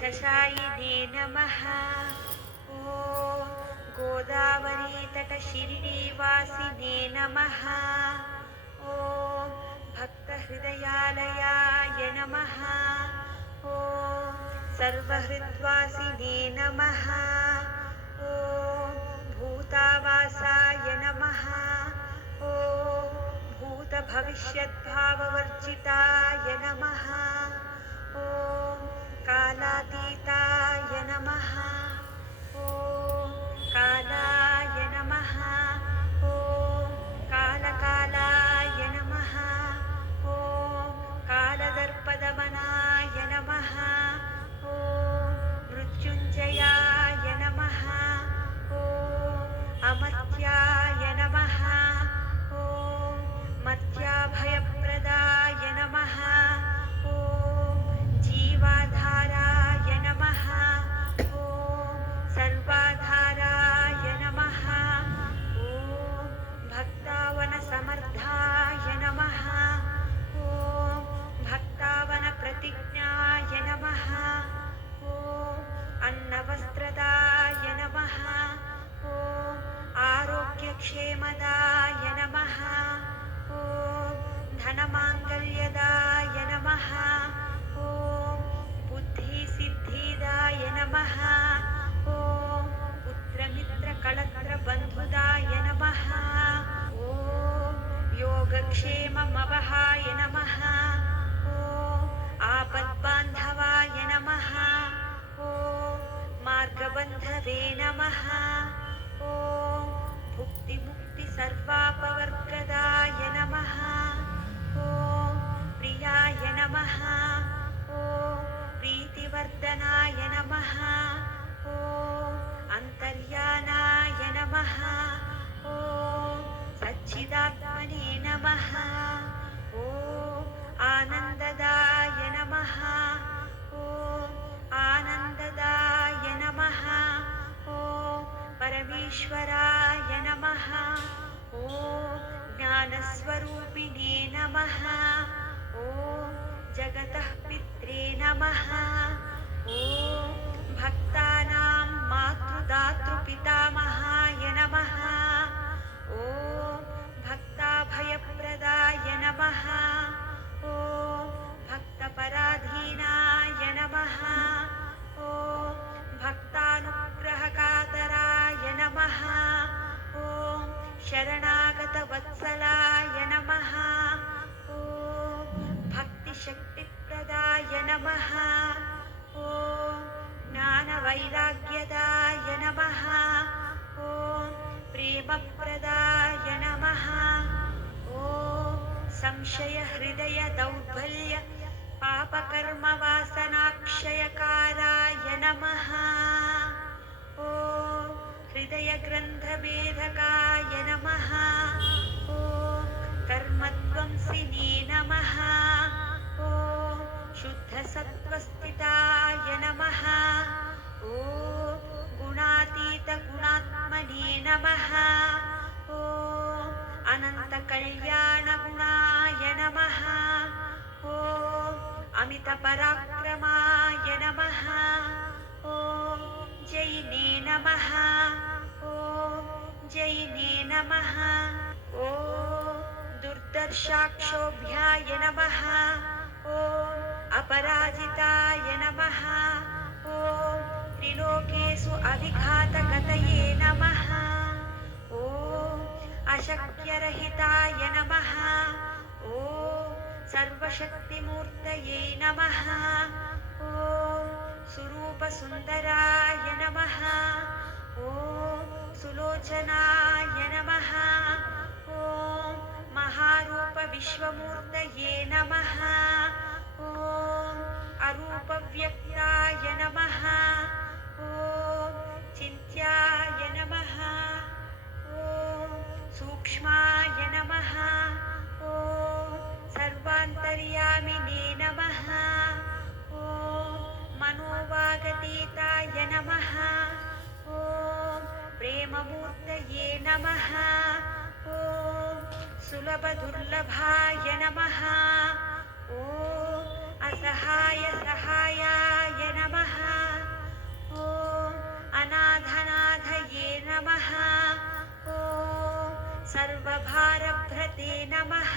शेषशायिने नमः। ॐ गोदावरीतटशिरिडीवासिने नमः। ॐ भक्तहृदयालयाय नमः। ॐ सर्वहृद्वासिने नमः। ॐ भूतावासाय नमः। ॐ भूतभविष्यद्भाववर्जिताय नमः। ॐ कालातीताय नमः। ॐ कालाय नमः। ॐ कालकालाय नमः। ॐ कालदर्पदमनाय नमः। ॐ मृत्युञ्जयाय नमः। ॐ अमर्त्याय नमः। ॐ मर्त्याभयप्रदाय नमः। ॐ जीवाधाराय नमः। ॐ सर्वाधाराय नमः। ॐ भक्तावनसमर्थाय नमः। ॐ भक्तावनप्रतिज्ञाय नमः। ॐ अन्नवस्त्रदाय नमः। ॐ आरोग्यक्षेमदाय नमः। ॐ धनमाङ्गल्यदाय नमः। ॐ बुद्धिसिद्धिदाय नमः। ॐ पुत्रमित्रकळत्रबन्धुदाय नमः। ॐ योगक्षेममवहाय नमः। ॐ आपद्बान्धवाय नमः। ॐ मार्गबन्धवे नमः। ॐ भुक्तिमुक्तिसर्वापवर्गदाय नमः। ॐ प्रियाय नमः। ॐ प्रीतिवर्धनाय नमः। ॐ अन्तर्यानाय नमः। ॐ सच्चिदात्मने नमः। ॐ आनन्ददाय नमः। ॐ आनन्ददाय नमः। ॐ परमेश्वराय नमः। ॐ ज्ञानस्वरूपिणे नमः। ॐ जगतः पित्रे नमः। ॐ भक्तानां मातृदातृपितामहाय नमः। ॐ भक्ताभयप्रदाय नमः। ॐ भक्तपराधीनाय नमः। ॐ भक्तानुग्रहकातराय नमः। ॐ शरणागतवत्सलाय नमः। ॐ भक्तिशक्तिप्रदाय नमः। ॐ ज्ञानवैराग्यदाय नमः। ॐ प्रेमप्रदाय नमः। ॐ संशयहृदयदौर्बल्य पापकर्मवासनाक्षयकाराय नमः। ॐ हृदयग्रन्थभेदकाय नमः। ॐ कर्मध्वंसिने नमः। ॐ शुद्धसत्त्वस्थिताय नमः। ॐ गुणातीतगुणात्मने नमः। ॐ अनन्तकल्याणगुणाय नमः। ॐ अमितपराक्रमाय नमः। ॐ जैने नमः। ॐ जैने नमः। ॐ दुर्दर्शाक्षोभ्याय नमः। ॐ अपराजिताय नमः। ॐ त्रिलोकेषु अविघातगतये नमः। ॐ अशक्यरहिताय नमः। ॐ सर्वशक्तिमूर्तये नमः। ॐ सुरूपसुन्दराय नमः। ॐ सुलोचनाय नमः। ॐ महारूपविश्वमूर्तये नमः। ॐ अरूपव्यक्ताय नमः। ॐ चिन्त्याय नमः। ॐ सूक्ष्माय नमः। ॐ सर्वान्तर्यामिने नमः। ॐ मनोवागतीताय नमः। ॐ प्रेममूर्तये नमः। ॐ सुलभदुर्लभाय नमः। ॐ असहायसहायाय नमः। वृषभारभ्रते नमः